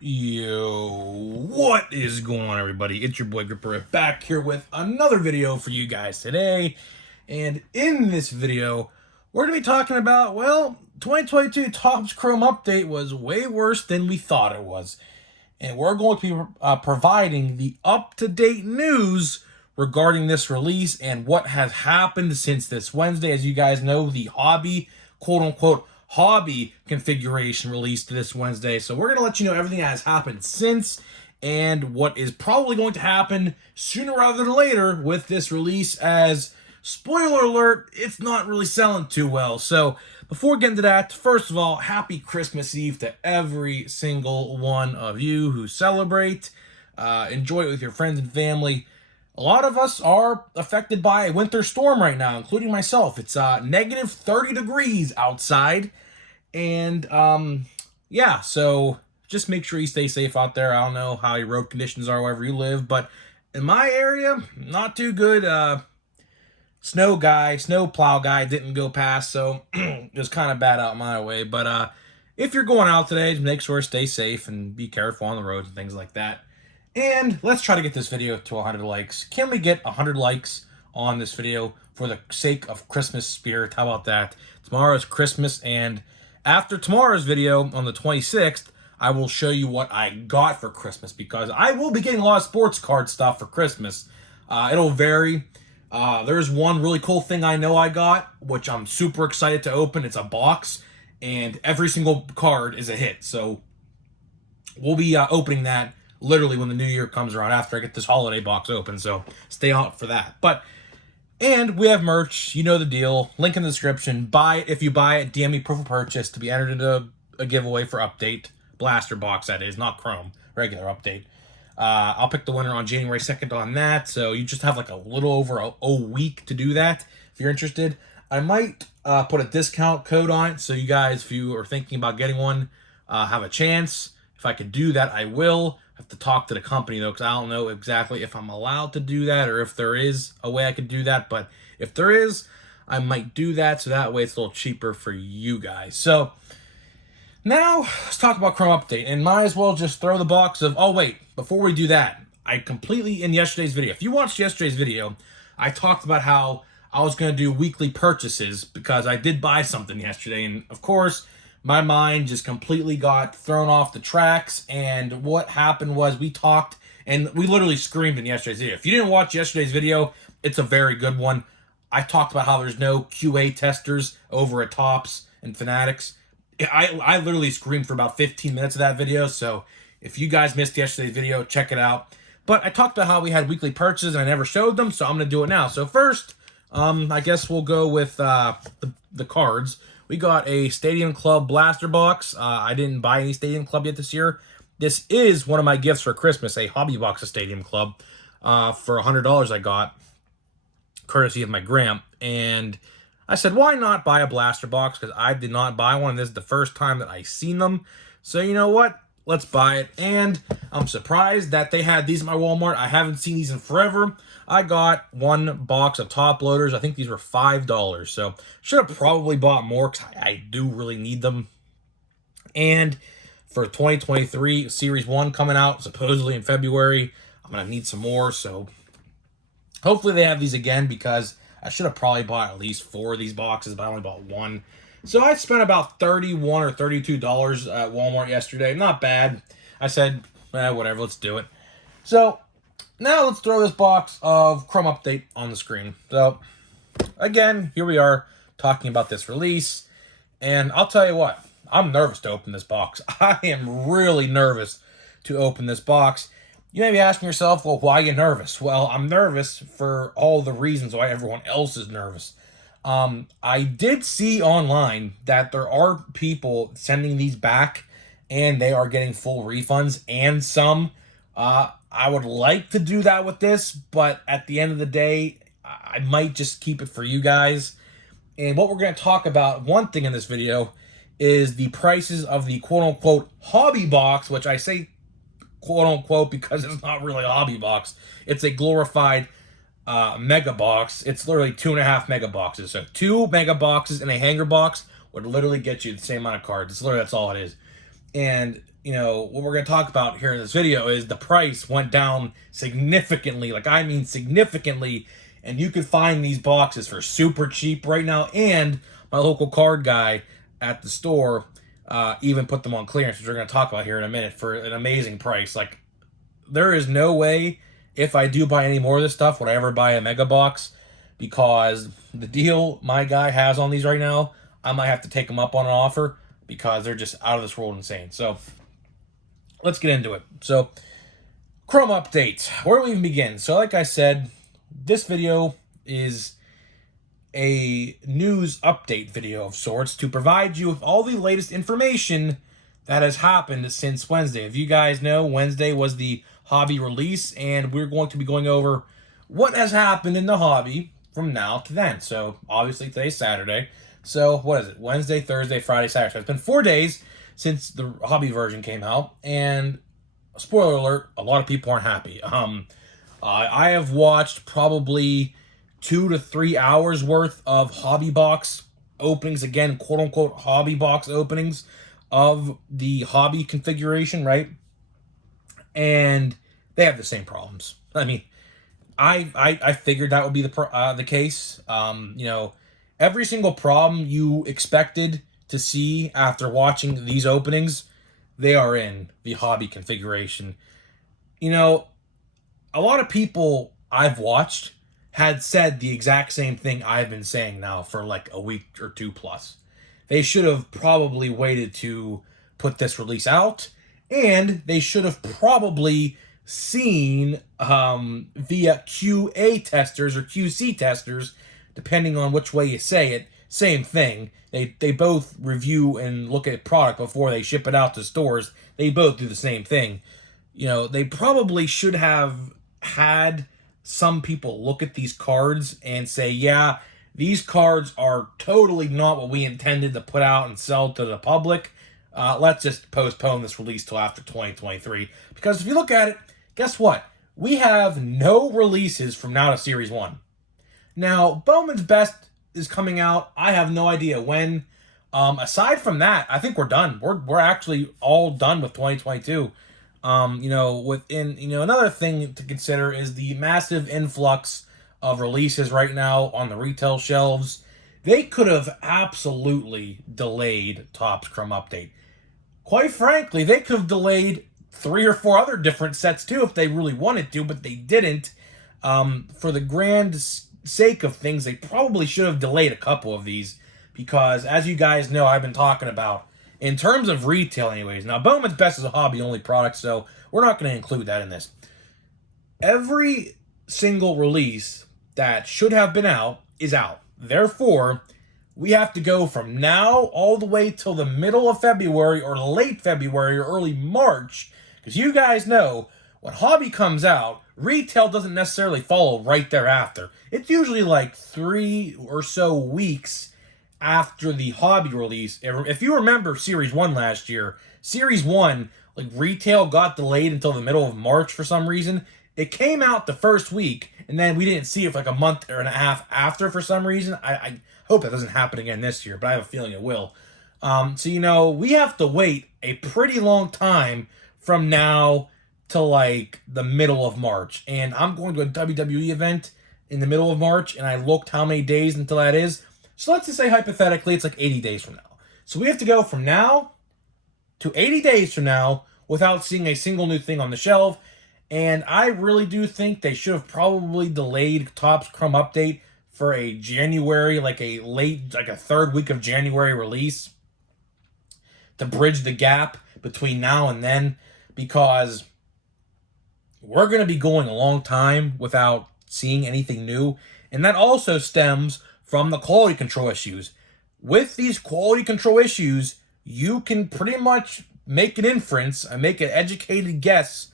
Yo, what is going on, everybody? It's your boy Gripper back here with another video for you guys today. And in this video, we're going to be talking about, well, 2022 Topps Chrome update was way worse than we thought it was. And we're going to be providing the up-to-date news regarding this release and what has happened since this Wednesday. As you guys know, the hobby, quote-unquote, hobby configuration released this Wednesday. So we're going to let you know everything that has happened since and what is probably going to happen sooner rather than later with this release, as spoiler alert, it's not really selling too well. So before getting to that, first of all, happy Christmas Eve to every single one of you who celebrate. Enjoy it with your friends and family. A lot of us are affected by a winter storm right now, including myself. It's negative 30 degrees outside. And yeah, so just make sure you stay safe out there. I don't know how your road conditions are wherever you live, but in my area, not too good. Snow plow guy didn't go past, so it was kind of bad out my way. But if you're going out today, just make sure to stay safe and be careful on the roads and things like that. And let's try to get this video to 100 likes. Can we get 100 likes on this video for the sake of Christmas spirit? How about that? Tomorrow's Christmas, and after tomorrow's video on the 26th, I will show you what I got for Christmas, because I will be getting a lot of sports card stuff for Christmas. It'll vary. There's one really cool thing I know I got, which I'm super excited to open. It's a box, and every single card is a hit. So we'll be opening that literally when the new year comes around, after I get this holiday box open. So stay out for that. And we have merch. You know the deal. Link in the description. Buy it. If you buy it, DM me proof of purchase to be entered into a giveaway for update. Blaster box, that is. Not Chrome. Regular update. I'll pick the winner on January 2nd on that. So you just have like a little over a week to do that if you're interested. I might put a discount code on it, so you guys, if you are thinking about getting one, have a chance. If I could do that, I will. I have to talk to the company, though, because I don't know exactly if I'm allowed to do that or if there is a way I could do that. But if there is, I might do that, so that way it's a little cheaper for you guys. So now let's talk about Chrome Update, and might as well just throw the box of, oh wait, before we do that, I completely, in yesterday's video, if you watched yesterday's video, I talked about how I was going to do weekly purchases because I did buy something yesterday, and of course, my mind just completely got thrown off the tracks. And what happened was we talked, and we literally screamed in yesterday's video. If you didn't watch yesterday's video, it's a very good one. I talked about how there's no QA testers over at Topps and Fanatics. I literally screamed for about 15 minutes of that video, so if you guys missed yesterday's video, check it out. But I talked about how we had weekly purchases and I never showed them, so I'm going to do it now. So first, I guess we'll go with the cards. We got a Stadium Club blaster box. I didn't buy any Stadium Club yet this year. This is one of my gifts for Christmas, a hobby box of Stadium Club for $100 I got, courtesy of my Graham. And I said, why not buy a blaster box? Because I did not buy one. This is the first time that I seen them. So you know what? Let's buy it. And I'm surprised that they had these at my Walmart. I haven't seen these in forever. I got one box of top loaders. I think these were $5. So should have probably bought more because I do really need them. And for 2023 Series 1 coming out supposedly in February, I'm going to need some more. So hopefully they have these again, because I should have probably bought at least 4 of these boxes, but I only bought one. So I spent about $31 or $32 at Walmart yesterday. Not bad. I said, whatever, let's do it. So now let's throw this box of Chrome Update on the screen. So again, here we are talking about this release. And I'll tell you what, I'm nervous to open this box. I am really nervous to open this box. You may be asking yourself, well, why are you nervous? Well, I'm nervous for all the reasons why everyone else is nervous. I did see online that there are people sending these back and they are getting full refunds, and some. I would like to do that with this, but at the end of the day, I might just keep it for you guys. And what we're going to talk about, one thing in this video, is the prices of the quote-unquote hobby box, which I say quote-unquote because it's not really a hobby box. It's a glorified mega box. It's literally 2.5 mega boxes. So 2 mega boxes in a hanger box would literally get you the same amount of cards. It's literally, that's all it is. And what we're going to talk about here in this video is the price went down significantly. Like, I mean significantly. And you can find these boxes for super cheap right now. And my local card guy at the store even put them on clearance, which we're going to talk about here in a minute, for an amazing price. Like, there is no way, if I do buy any more of this stuff, would I ever buy a mega box, because the deal my guy has on these right now, I might have to take them up on an offer because they're just out of this world insane. So let's get into it. So, Chrome updates. Where do we even begin? So, like I said, this video is a news update video of sorts to provide you with all the latest information that has happened since Wednesday. If you guys know, Wednesday was the hobby release, and we're going to be going over what has happened in the hobby from now to then. So, obviously, today's Saturday. So, what is it? Wednesday, Thursday, Friday, Saturday. So, it's been 4 days since the hobby version came out, and spoiler alert, a lot of people aren't happy. I have watched probably 2 to 3 hours worth of hobby box openings, again, quote unquote hobby box openings of the hobby configuration, right? And they have the same problems. I mean, I figured that would be the case. Every single problem you expected to see after watching these openings, they are in the hobby configuration. A lot of people I've watched had said the exact same thing I've been saying now for like a week or two plus. They should have probably waited to put this release out, and they should have probably seen via QA testers or QC testers, depending on which way you say it, same thing. They both review and look at product before they ship it out to stores. They both do the same thing. They probably should have had some people look at these cards and say, yeah, these cards are totally not what we intended to put out and sell to the public. Let's just postpone this release till after 2023. Because if you look at it, guess what? We have no releases from now to Series 1. Now, Bowman's Best is coming out. I have no idea when. Aside from that, I think we're done. We're actually all done with 2022. Another thing to consider is the massive influx of releases right now on the retail shelves. They could have absolutely delayed Topps Chrome Update. Quite frankly, they could have delayed 3 or 4 other different sets too if they really wanted to, but they didn't. For the grand sake of things, they probably should have delayed a couple of these, because as you guys know, I've been talking about, in terms of retail anyways. Now, Bowman's Best is a hobby-only product, so we're not going to include that in this. Every single release that should have been out is out. Therefore, we have to go from now all the way till the middle of February or late February or early March, because you guys know, when hobby comes out, retail doesn't necessarily follow right thereafter. It's usually like 3 or so weeks after the hobby release. If you remember Series 1 last year, Series 1, like, retail got delayed until the middle of March for some reason. It came out the first week, and then we didn't see it for like a month or and a half after for some reason. I hope that doesn't happen again this year, but I have a feeling it will. So, we have to wait a pretty long time from now to like the middle of March. And I'm going to a WWE event in the middle of March, and I looked how many days until that is. So let's just say hypothetically it's like 80 days from now. So we have to go from now to 80 days from now without seeing a single new thing on the shelf. And I really do think they should have probably delayed Topps Chrome Update for a January, like a 3rd week of January release to bridge the gap between now and then, because we're going to be going a long time without seeing anything new. And that also stems from the quality control issues. With these quality control issues, you can pretty much make an inference and make an educated guess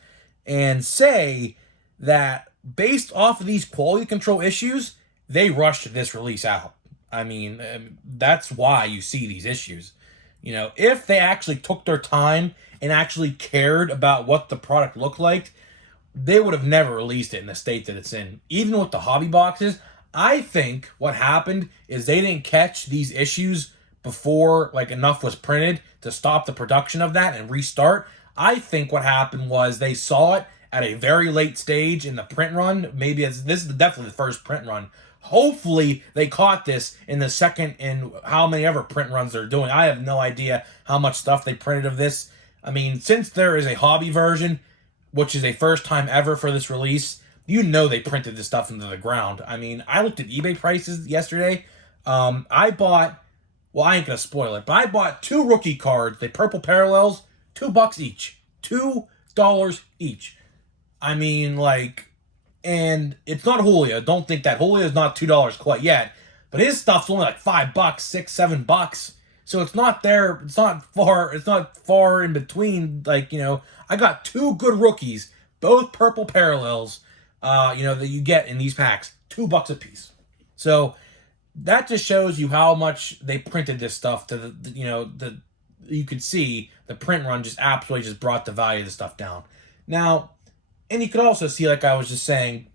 and say that based off of these quality control issues, they rushed this release out. I mean, that's why you see these issues. If they actually took their time and actually cared about what the product looked like, they would have never released it in the state that it's in. Even with the hobby boxes, I think what happened is they didn't catch these issues before like enough was printed to stop the production of that and restart. I think what happened was they saw it at a very late stage in the print run. Maybe this is definitely the first print run. Hopefully they caught this in the second and how many ever print runs they're doing. I have no idea how much stuff they printed of this. I mean, since there is a hobby version, which is a first time ever for this release, you know they printed this stuff into the ground. I mean, I looked at eBay prices yesterday. I bought, well, I ain't gonna spoil it, but I bought 2 rookie cards, the purple parallels, $2 each. $2 each. I mean, like, and it's not Julio. Don't think that Julio's not $2 quite yet, but his stuff's only like $5, $6, $7. So it's not there. It's not far. It's not far in between. Like, you know, I got 2 good rookies, both purple parallels. That you get in these packs, $2 a piece. So that just shows you how much they printed this stuff to you could see the print run just absolutely just brought the value of the stuff down. Now, and you could also see, like I was just saying,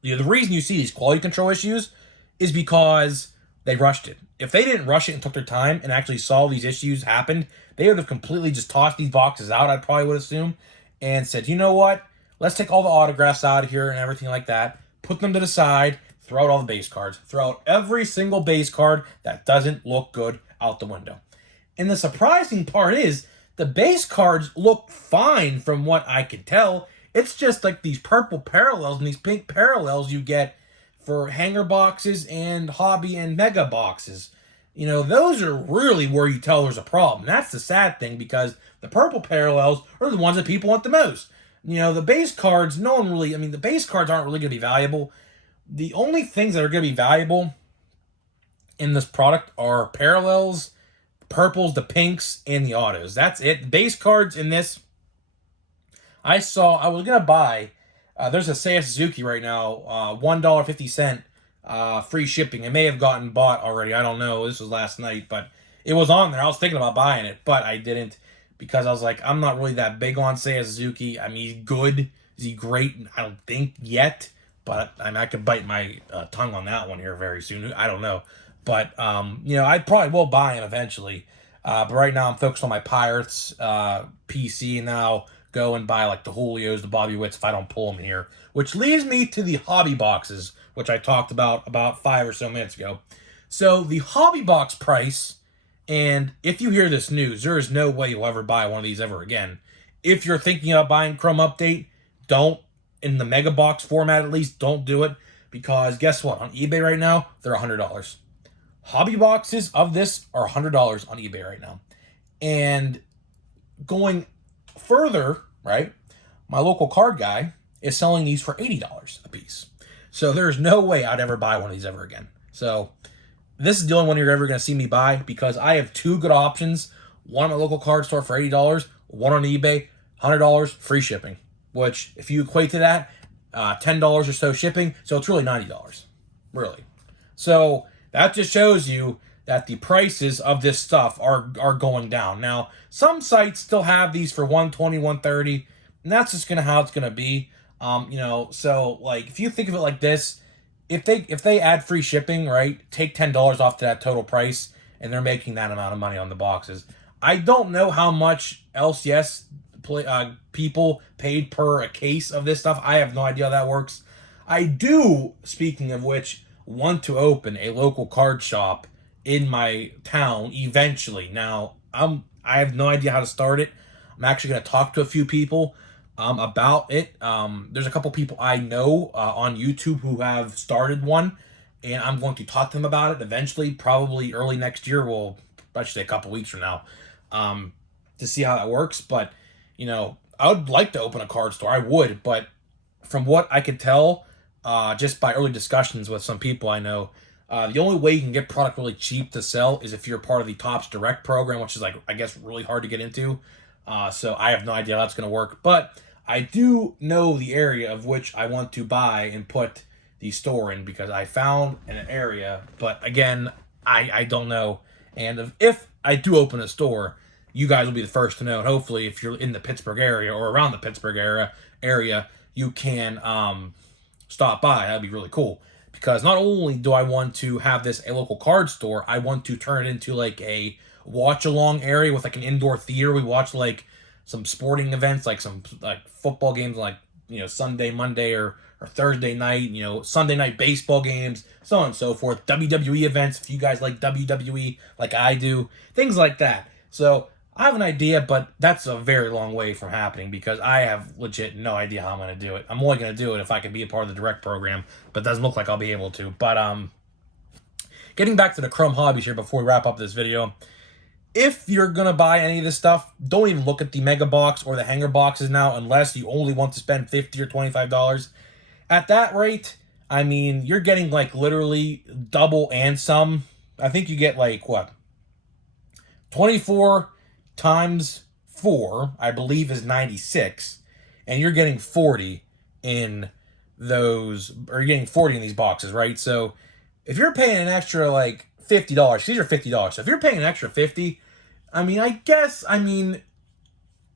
the reason you see these quality control issues is because they rushed it. If they didn't rush it and took their time and actually saw these issues happen, they would have completely just tossed these boxes out, I probably would assume, and said, you know what? Let's take all the autographs out of here and everything like that, put them to the side, throw out all the base cards, throw out every single base card that doesn't look good out the window. And the surprising part is the base cards look fine from what I can tell. It's just like these purple parallels and these pink parallels you get for hanger boxes and hobby and mega boxes. You know, those are really where you tell there's a problem. That's the sad thing, because the purple parallels are the ones that people want the most. You know, the base cards, the base cards aren't really going to be valuable. The only things that are going to be valuable in this product are parallels, purples, the pinks, and the autos. That's it. The base cards in this, I was going to buy, there's a Seiya Suzuki right now, $1.50 free shipping. It may have gotten bought already. I don't know. This was last night, but it was on there. I was thinking about buying it, but I didn't, because I was like, I'm not really that big on Seiya Suzuki. I mean, he's good. Is he great? I don't think yet, but I could bite my tongue on that one here very soon. I don't know. But, I probably will buy him eventually. But right now I'm focused on my Pirates PC, and now go and buy like the Julios, the Bobby Witts if I don't pull them in here. Which leads me to the hobby boxes, which I talked about 5 or so minutes ago. So the hobby box price, and if you hear this news, there is no way you'll ever buy one of these ever again. If you're thinking about buying Chrome Update, don't, in the mega box format at least, don't do it. Because guess what? On eBay right now, they're $100. Hobby boxes of this are $100 on eBay right now. And going further, right, my local card guy is selling these for $80 a piece. So there's no way I'd ever buy one of these ever again. So this is the only one you're ever going to see me buy, because I have 2 good options. One at my local card store for $80, one on eBay, $100, free shipping. Which, if you equate to that, $10 or so shipping, so it's really $90, really. So that just shows you that the prices of this stuff are going down. Now, some sites still have these for $120, $130, and that's just how it's gonna be. So like, if you think of it like this, if they add free shipping, right, take $10 off to that total price, and they're making that amount of money on the boxes. I don't know how much LCS people paid per a case of this stuff. I have no idea how that works. I do, speaking of which, want to open a local card shop in my town eventually. Now, I have no idea how to start it. I'm actually going to talk to a few people about it. There's a couple people I know on YouTube who have started one, and I'm going to talk to them about it eventually, probably early next year. Well, I should say a couple weeks from now, to see how that works. But, I would like to open a card store. I would, but from what I could tell, just by early discussions with some people I know, the only way you can get product really cheap to sell is if you're part of the Topps Direct program, which is, like, I guess, really hard to get into. So I have no idea how that's going to work. But I do know the area of which I want to buy and put the store in, because I found an area. But again, I don't know. And if I do open a store, you guys will be the first to know. And hopefully, if you're in the Pittsburgh area or around the Pittsburgh area, you can stop by. That'd be really cool. Because not only do I want to have this a local card store, I want to turn it into like a watch along area with like an indoor theater. We watch like some sporting events, like some like football games, like Sunday, Monday, or Thursday night. Sunday night baseball games, so on and so forth. WWE events, if you guys like WWE, like I do, things like that. So I have an idea, but that's a very long way from happening because I have legit no idea how I'm going to do it. I'm only going to do it if I can be a part of the direct program, but it doesn't look like I'll be able to. But getting back to the Chrome hobbies here before we wrap up this video, if you're going to buy any of this stuff, don't even look at the mega box or the hanger boxes now unless you only want to spend $50 or $25. At that rate, I mean, you're getting like literally double and some. I think you get like what? 24 times 4, I believe, is 96, and you're getting 40 in those, or you're getting 40 in these boxes, right? So if you're paying an extra like $50, these are $50. So if you're paying an extra 50, I mean,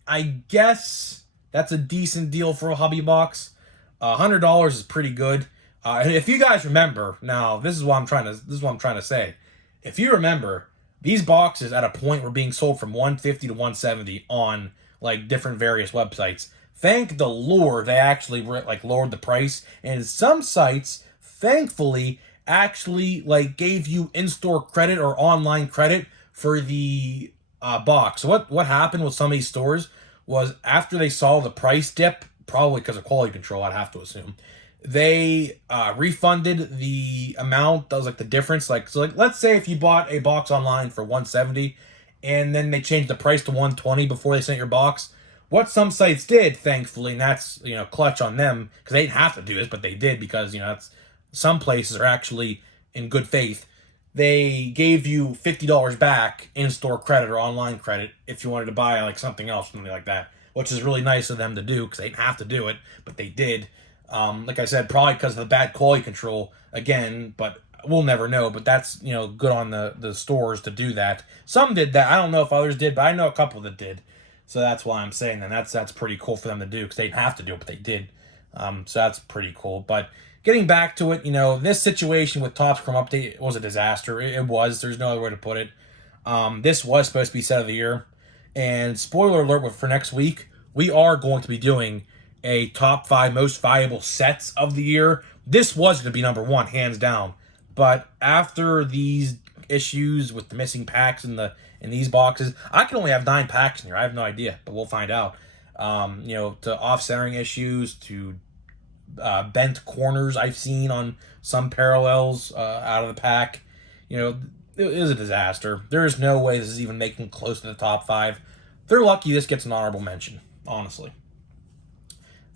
I guess that's a decent deal for a hobby box. $100 is pretty good. And if you guys remember, now this is what I'm trying to say. If you remember, these boxes at a point were being sold from $150 to $170 on like different various websites. Thank the Lord they actually like lowered the price, and some sites thankfully actually like gave you in-store credit or online credit for the box. So what happened with some of these stores was after they saw the price dip, probably because of quality control, I'd have to assume, they refunded the amount that was like the difference. Like, so like, let's say if you bought a box online for $170 and then they changed the price to $120 before they sent your box. What some sites did, thankfully, and that's, clutch on them, because they didn't have to do this, but they did because, that's, some places are actually in good faith. They gave you $50 back in-store credit or online credit if you wanted to buy like something else, something like that, which is really nice of them to do because they didn't have to do it, but they did. Like I said, probably because of the bad quality control again, but we'll never know. But that's, good on the stores to do that. Some did that. I don't know if others did, but I know a couple that did. So that's why I'm saying that that's pretty cool for them to do because they didn't have to do it, but they did. So that's pretty cool. But getting back to it, this situation with Topps Chrome Update was a disaster. It was. There's no other way to put it. This was supposed to be set of the year. And spoiler alert for next week, we are going to be doing a top 5 most valuable sets of the year. This was going to be number 1, hands down. But after these issues with the missing packs in these boxes, I can only have 9 packs in here. I have no idea, but we'll find out. To off-centering issues, to bent corners I've seen on some parallels out of the pack. It is a disaster. There is no way this is even making close to the top 5. They're lucky this gets an honorable mention, honestly.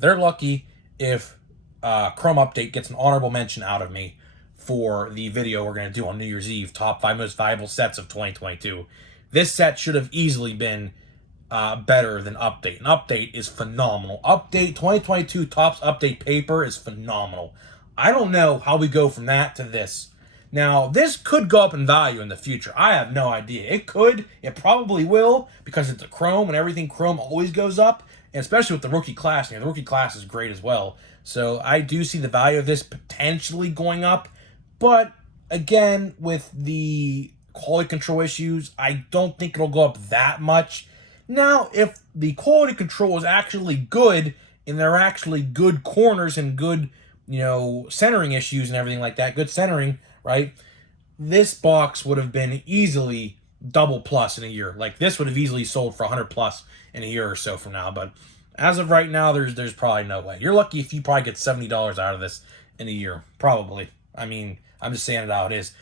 They're lucky if Chrome Update gets an honorable mention out of me for the video we're going to do on New Year's Eve, top 5 most valuable sets of 2022. This set should have easily been better than Update. And Update is phenomenal. Update 2022 Topps Update paper is phenomenal. I don't know how we go from that to this. Now, this could go up in value in the future. I have no idea. It could. It probably will because it's a Chrome and everything Chrome always goes up. And especially with the rookie class. The rookie class is great as well. So I do see the value of this potentially going up. But again, with the quality control issues, I don't think it'll go up that much. Now, if the quality control is actually good and there are actually good corners and good, centering issues and everything like that, good centering, right? This box would have been easily double plus in a year. Like this would have easily sold for 100 plus in a year or so from now. But as of right now, there's probably no way. You're lucky if you probably get $70 out of this in a year. Probably. I mean, I'm just saying it how it is.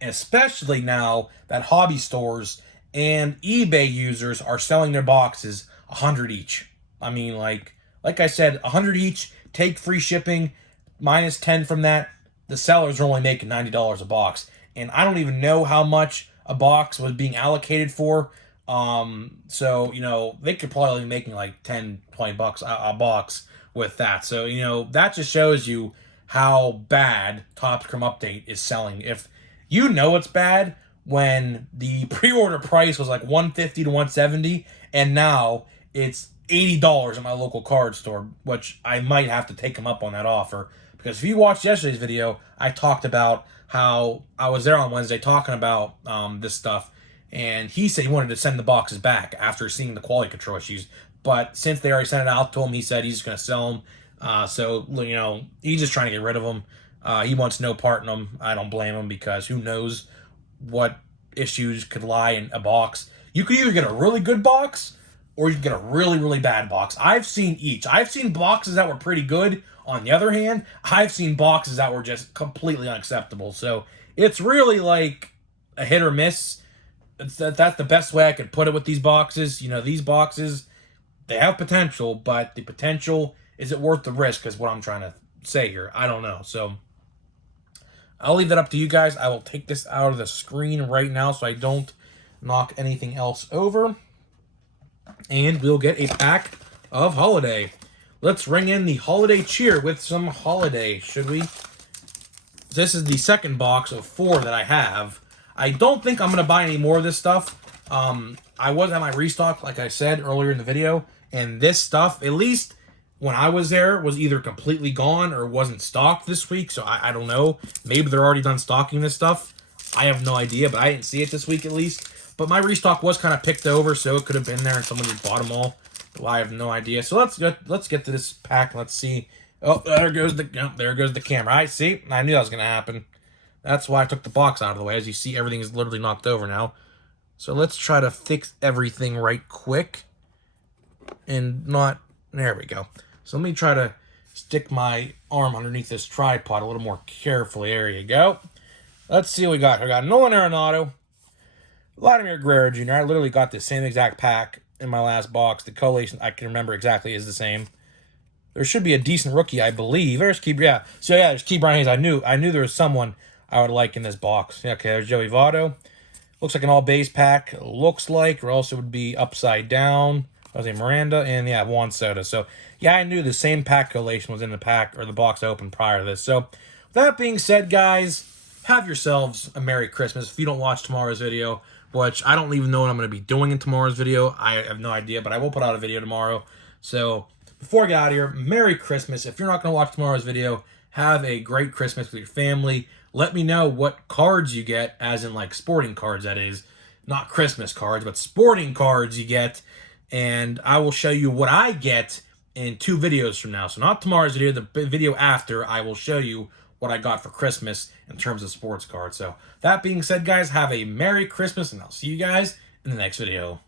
And especially now that hobby stores and eBay users are selling their boxes 100 each. I mean, like I said, 100 each, take free shipping, minus 10 from that. The sellers are only making $90 a box. And I don't even know how much a box was being allocated for. So, they could probably be making like 10, 20 bucks a box with that. So, that just shows you how bad Topps Chrome Update is selling. If you know it's bad when the pre-order price was like $150 to $170 and now it's $80 at my local card store, which I might have to take them up on that offer. Because if you watched yesterday's video, I talked about how I was there on Wednesday talking about this stuff, and he said he wanted to send the boxes back after seeing the quality control issues. But since they already sent it out to him, he said he's just going to sell them. So, you know, he's just trying to get rid of them. He wants no part in them. I don't blame him, because who knows what issues could lie in a box. You could either get a really good box or you can get a really, really bad box. I've seen each. I've seen boxes that were pretty good. On the other hand, I've seen boxes that were just completely unacceptable. So it's really like a hit or miss. That's the best way I could put it with these boxes. You know, these boxes, they have potential, but the potential, is it worth the risk, is what I'm trying to say here. I don't know. So I'll leave that up to you guys. I will take this out of the screen right now so I don't knock anything else over. And we'll get a pack of Holiday. Let's ring in the Holiday cheer with some Holiday, should we? This is the second box of 4 that I have. I don't think I'm going to buy any more of this stuff. I was at my restock, like I said earlier in the video, and this stuff, at least when I was there, was either completely gone or wasn't stocked this week, so I don't know. Maybe they're already done stocking this stuff. I have no idea, but I didn't see it this week at least. But my restock was kind of picked over, so it could have been there and someone just bought them all. Well, I have no idea. So let's get to this pack. Let's see. Oh, there goes the camera. I see. I knew that was going to happen. That's why I took the box out of the way. As you see, everything is literally knocked over now. So let's try to fix everything right quick. And not... There we go. So let me try to stick my arm underneath this tripod a little more carefully. There you go. Let's see what we got. I got Nolan Arenado, Vladimir Guerrero Jr. I literally got the same exact pack in my last box. The collation, I can remember exactly, is the same. There should be a decent rookie, I believe. There's Key... Yeah. So, yeah, there's Ke'Bryan Hayes. I knew there was someone I would like in this box. Yeah, okay, there's Joey Votto. Looks like an all-base pack. Looks like, or else it would be upside down. Jose Miranda, and yeah, Juan Soto. So, yeah, I knew the same pack collation was in the pack, or the box open prior to this. So, with that being said, guys, have yourselves a Merry Christmas. If you don't watch tomorrow's video, which I don't even know what I'm going to be doing in tomorrow's video. I have no idea, but I will put out a video tomorrow. So, before I get out of here, Merry Christmas. If you're not going to watch tomorrow's video, have a great Christmas with your family. Let me know what cards you get, as in like sporting cards, that is. Not Christmas cards, but sporting cards you get. And I will show you what I get in 2 videos from now. So not tomorrow's video, the video after, I will show you what I got for Christmas in terms of sports cards. So that being said, guys, have a Merry Christmas, and I'll see you guys in the next video.